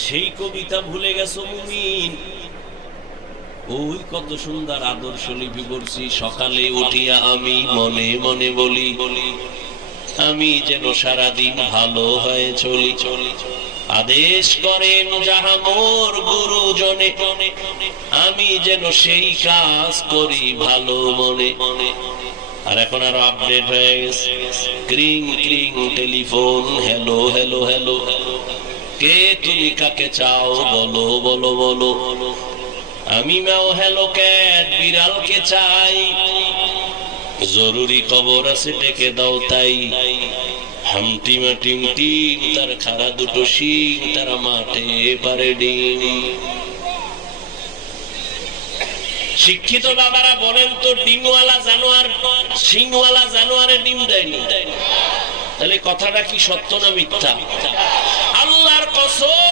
সেই কবিতা ভুলে গেছো মুমিন? ওই কত সুন্দর আদর্শ লিপি করছি। সকালে উঠিয়া আমি মনে মনে বলি, আমি যেন সারাদিন ভালো হয়ে চলি। আদেশ করেন যাহা মোর গুরুজনে, আমি যেন সেই কাজ করি ভালো মনে। আর এখন আরো আপডেট হয়ে গেছে, ক্রিং ক্রিং টেলিফোন, হ্যালো হ্যালো হ্যালো, কে তুমি কাকে চাও বলো বলো বলো। আমি ম্যাও হ্যালো ক্যাট, বিড়ালকে চাই, জরুরি খবর আছে ডেকে দাও তাই। হামটিমা টিম টিম, তার খাড়া দুটো শিং, তারা মাঠে পারে ডিম। শিক্ষিত বাবারা বলেন তো, ডিমওয়ালা জানোয়ার শিংওয়ালা জানোয়ারে ডিম দেয়নি, তাহলে কথাটা কি সত্য না মিথ্যা? আল্লাহর কসম।